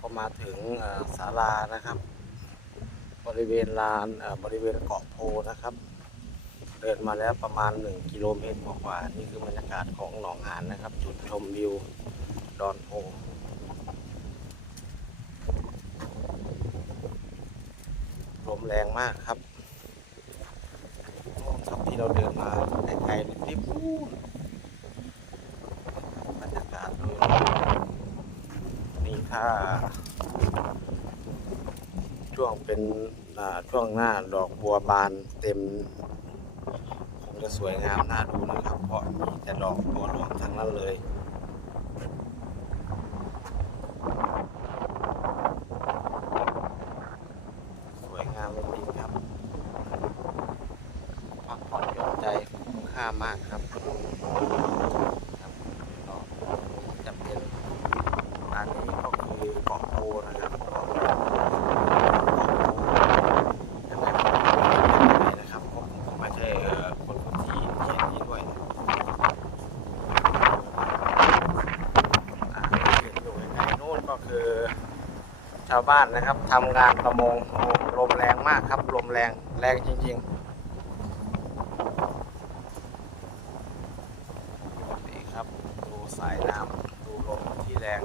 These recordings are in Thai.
ก็มาถึงศาลานะครับ บริเวณลานบริเวณเกาะโพนะครับ เดินมาแล้วประมาณ 1 กิโลเมตรกว่านี่คือบรรยากาศของหนองหานนะครับ จุดชมวิวดอนโพลมแรงมากครับครับที่เราเดินมาไกลๆริบๆนู่นบรรยากาศโดยรอบนี่ ถ้า ช่วงเป็นช่วงหน้าดอกบัวบานเต็มคงจะสวยงามน่าดูนะครับเพราะมีแต่ดอกบัวหลวงทั้งนั้นเลยสวยงามจริงครับพักผ่อนหย่อนใจคุ้มค่ามากครับก็จะเป็นอันนี้ก็คือเกาะโพนะครับเกาะโพยังไงผมไม่ได้นะครับเพราะผมก็ไม่ใช่เอ่อคนพื้นที่เขตนี้ด้วยอ่าเห็นอยู่ใก็คือชาวบ้านนะครับทำงานประมงลมแรงมากครับลมแรงแรงจริงๆนี่ครับดูสายน้ำดูลมที่แรง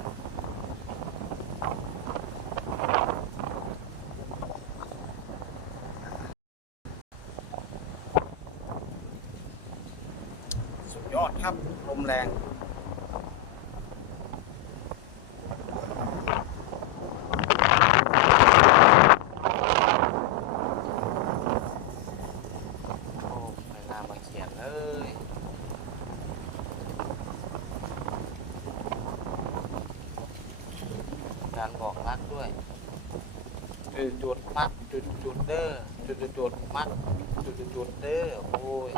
สุดยอดครับลมแรง โอ้ไม่น่ามาเขียนเลย การบอกรักด้วยจุดจุดมัดจุดจุดเด้อจุดจุดจุดมัดจุดจุดจุดเด้อโอ้ย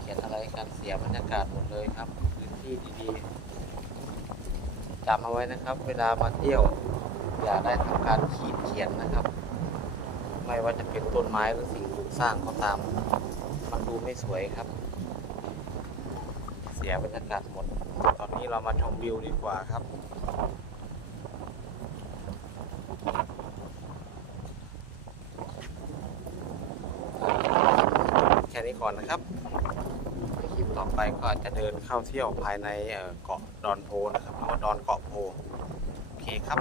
เขียนอะไรกันเสียบรรยากาศหมดเลยครับพื้นที่ดีๆจำเอาไว้นะครับ เวลามาเที่ยว อย่าได้ทำการขีดเขียนนะครับ ไม่ว่าจะเป็นต้นไม้หรือสิ่งปลูกสร้างก็ตาม มันดูไม่สวยครับ สียบรรยากาศหมด ตอนนี้เรามาชมวิวดีกว่าครับ แค่นี้ก่อนนะครับคลิปต่อไปก็จะเดินเข้าเที่ยวภายในเอ่อเกาะดอนโพนะครับหรือว่าดอนเกาะโพ โอเคครับ